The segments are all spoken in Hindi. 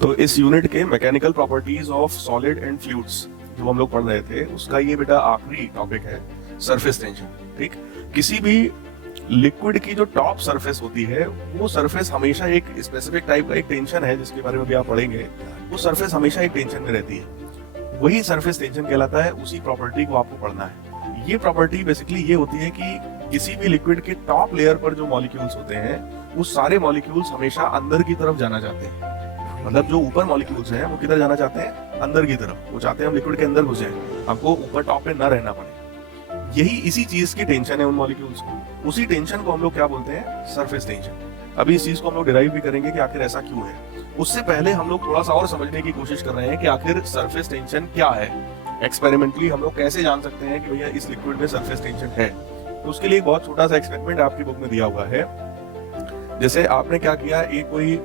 तो इस यूनिट के mechanical properties of solid and fluids जो हम लोग पढ़ रहे थे उसका ये बेटा आखिरी टॉपिक है सरफेस टेंशन। ठीक, किसी भी लिक्विड की जो टॉप सरफेस होती है वो सरफेस हमेशा एक स्पेसिफिक टाइप का एक टेंशन है जिसके बारे में भी आप पढ़ेंगे। वो सरफेस हमेशा एक टेंशन में रहती है, वही सरफेस टेंशन कहलाता है। उसी प्रॉपर्टी को आपको पढ़ना है। ये प्रॉपर्टी बेसिकली ये होती है कि किसी भी लिक्विड के टॉप लेयर पर जो मॉलिक्यूल्स होते हैं वो सारे मॉलिक्यूल्स हमेशा अंदर की तरफ जाना चाहते हैं। मतलब जो ऊपर मॉलिक्यूल्स हैं वो किधर जाना चाहते हैं? अंदर की तरफ। वो चाहते हैं हम लिक्विड के अंदर घुसे, हमको ऊपर टॉप पे ना रहना पड़े। यही इसी चीज की टेंशन है उन मॉलिक्यूल्स को। उसी टेंशन को हम लोग क्या बोलते हैं? Surface tension. अभी इस चीज को हम लोग डिराइव भी करेंगे कि आखिर ऐसा क्यों है। उससे पहले हम लोग थोड़ा सा और समझने की कोशिश कर रहे हैं कि आखिर सरफेस टेंशन क्या है। एक्सपेरिमेंटली हम लोग कैसे जान सकते हैं कि भैया इस लिक्विड में सरफेस टेंशन है। तो उसके लिए एक बहुत छोटा सा एक्सपेरिमेंट आपकी बुक में दिया हुआ है। जैसे आपने क्या किया, एक कोई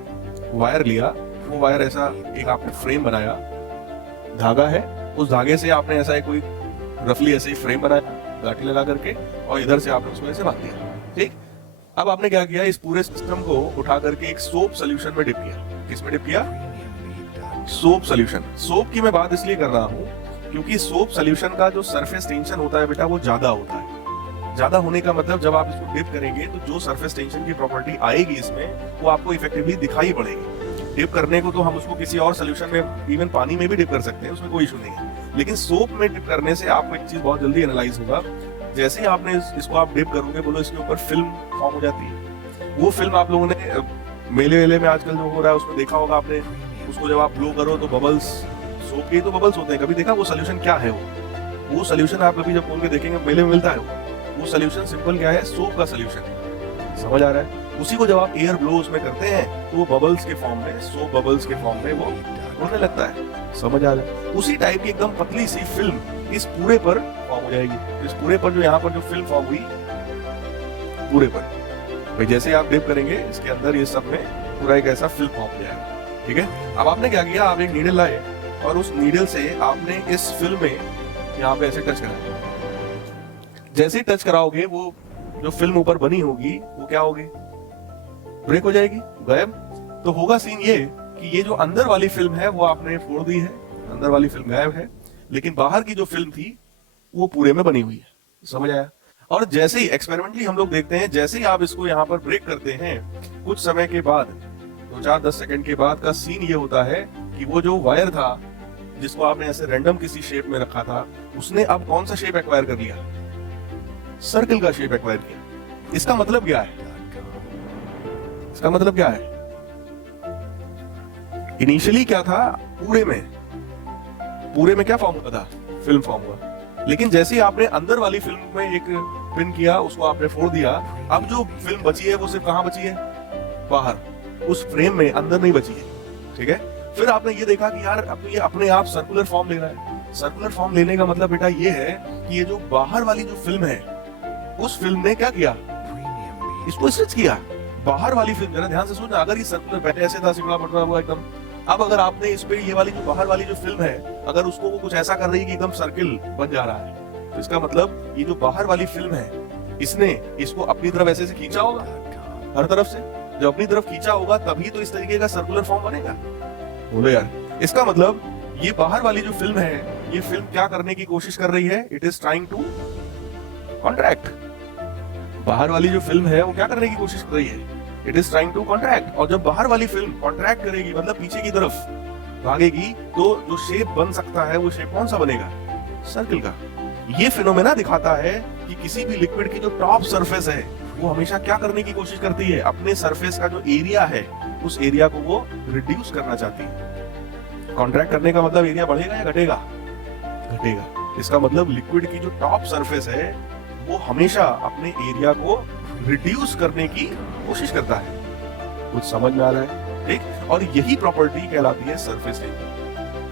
वायर लिया, वो वायर ऐसा एक आपने फ्रेम बनाया, धागा है, उस धागे से आपने ऐसा एक कोई रफली ऐसे ही फ्रेम बनाया गाठी लगा करके, और इधर से आपने उसको ऐसे बांध दिया। ठीक, अब आपने क्या किया, इस पूरे सिस्टम को उठा करके एक सोप सोल्यूशन में डिप किया। किस में डिप किया? Soap solution. सोप की मैं बात इसलिए कर रहा हूँ क्योंकि सोप सोल्यूशन का जो सरफेस टेंशन होता है बेटा वो ज्यादा होता है। ज्यादा होने का मतलब जब आप इसको डिप करेंगे तो जो सरफेस टेंशन की प्रॉपर्टी आएगी इसमें वो आपको इफेक्टिवली दिखाई पड़ेगी। डिप करने को तो हम उसको किसी और सोल्यूशन में, इवन पानी में भी डिप कर सकते हैं, उसमें कोई इशू नहीं है। लेकिन सोप में डिप करने से आपको एक चीज बहुत जल्दी एनालाइज होगा। जैसे ही आपने इसको आप डिप करोगे, बोलो इसके ऊपर फिल्म फॉर्म हो जाती है। वो फिल्म आप लोगों ने मेले वेले में आजकल जो हो रहा है उसमें देखा होगा आपने। उसको जब आप ब्लो करो तो बबल्स, सोप के तो बबल्स होते हैं। कभी देखा वो सोल्यूशन क्या है? वो सोल्यूशन आप कभी जब खोल के देखेंगे मेले में मिलता है। वो सोल्यूशन सिंपल क्या है? सोप का सोल्यूशन है। समझ आ रहा है? उसी को जब आप एयर ब्लो उसमें करते हैं तो वो बबल्स के फॉर्म में, सोप बबल्स के फॉर्म में वो उड़ने लगता है। समझ आ रहा है? उसी टाइप की एकदम पतली सी फिल्म इस पूरे पर फॉर्म हो जाएगी। इस पूरे पर जो यहाँ पर जो फिल्म फॉर्म हुई, पूरे पर भाई जैसे आप डिप करेंगे इसके अंदर ये सब में पूरा एक ऐसा फिल्म फॉर्म हो जाएगा। ठीक है, अब आपने क्या किया, आप एक नीडल लाए और उस नीडल से आपने इस फिल्म में यहाँ पे ऐसे टच कराया। जैसे ही टच कराओगे वो जो फिल्म ऊपर बनी होगी वो क्या होगी? ब्रेक हो जाएगी, गायब। तो होगा सीन ये कि ये जो अंदर वाली फिल्म है वो आपने फोड़ दी है, अंदर वाली फिल्म गायब है, लेकिन बाहर की जो फिल्म थी वो पूरे में बनी हुई है। समझ आया? और जैसे ही एक्सपेरिमेंटली हम लोग देखते हैं, जैसे ही आप इसको यहाँ पर ब्रेक करते हैं, कुछ समय के बाद, 2-4-10 सेकंड के बाद का सीन ये होता है कि वो जो वायर था जिसको आपने ऐसे रैंडम किसी शेप में रखा था, उसने अब कौन सा शेप एक्वायर कर लिया? सर्कल का शेप एक्वायर किया। इसका मतलब क्या है? इसका मतलब क्या है? इनिशियली क्या था? पूरे में क्या फॉर्म हुआ था? फिल्म फॉर्म हुआ। लेकिन जैसे ही आपने अंदर वाली फिल्म में एक पिन किया, उसको आपने फोड़ दिया, अब जो फिल्म बची है वो सिर्फ कहां बची है? बाहर, उस फ्रेम में, अंदर नहीं बची है। ठीक है, फिर आपने ये देखा कि यार अब ये अपने आप सर्कुलर फॉर्म ले रहा है। सर्कुलर फॉर्म लेने का मतलब बेटा ये है कि ये जो बाहर वाली जो फिल्म है उस फिल्म ने क्या किया? इसको स्ट्रेच किया। बाहर वाली फिल्म, जरा ध्यान से सुनना, अगर ये सर्कुलर पहले ऐसे था, सिकुड़ा पड़ रहा हुआ एकदम, अब अगर आपने इस पे ये वाली जो बाहर वाली जो फिल्म है, अगर उसको वो कुछ ऐसा कर रही है कि एकदम सर्किल बन जा रहा है, तो इसका मतलब ये जो बाहर वाली फिल्म है इसने इसको अपनी तरफ ऐसे से खींचा होगा, हर तरफ से। जब अपनी तरफ खींचा होगा तभी तो इस तरीके का सर्कुलर फॉर्म बनेगा। बोलो यार, इसका मतलब ये बाहर वाली जो फिल्म है, ये फिल्म क्या करने की कोशिश कर रही है? It is trying to contract. बाहर वाली जो फिल्म है वो क्या करने की कोशिश कर रही है? It is trying to contract. और जब बाहर वाली फिल्म कॉन्ट्रैक्ट करेगी, मतलब पीछे की तरफ भागेगी, तो जो शेप बन सकता है वो शेप कौन सा बनेगा? सर्कल का। ये फिनोमेना दिखाता है कि किसी भी लिक्विड की जो टॉप सरफेस है वो हमेशा क्या करने की कोशिश करती है? अपने सरफेस का जो एरिया है उस एरिया को वो रिड्यूस करना चाहती है। कॉन्ट्रैक्ट करने का मतलब एरिया बढ़ेगा या घटेगा? घटेगा। इसका मतलब लिक्विड की जो टॉप सरफेस है वो हमेशा अपने एरिया को रिड्यूस करने की कोशिश करता है। कुछ समझ में आ रहा है? ठीक, और यही प्रॉपर्टी कहलाती है सरफेस टेंशन।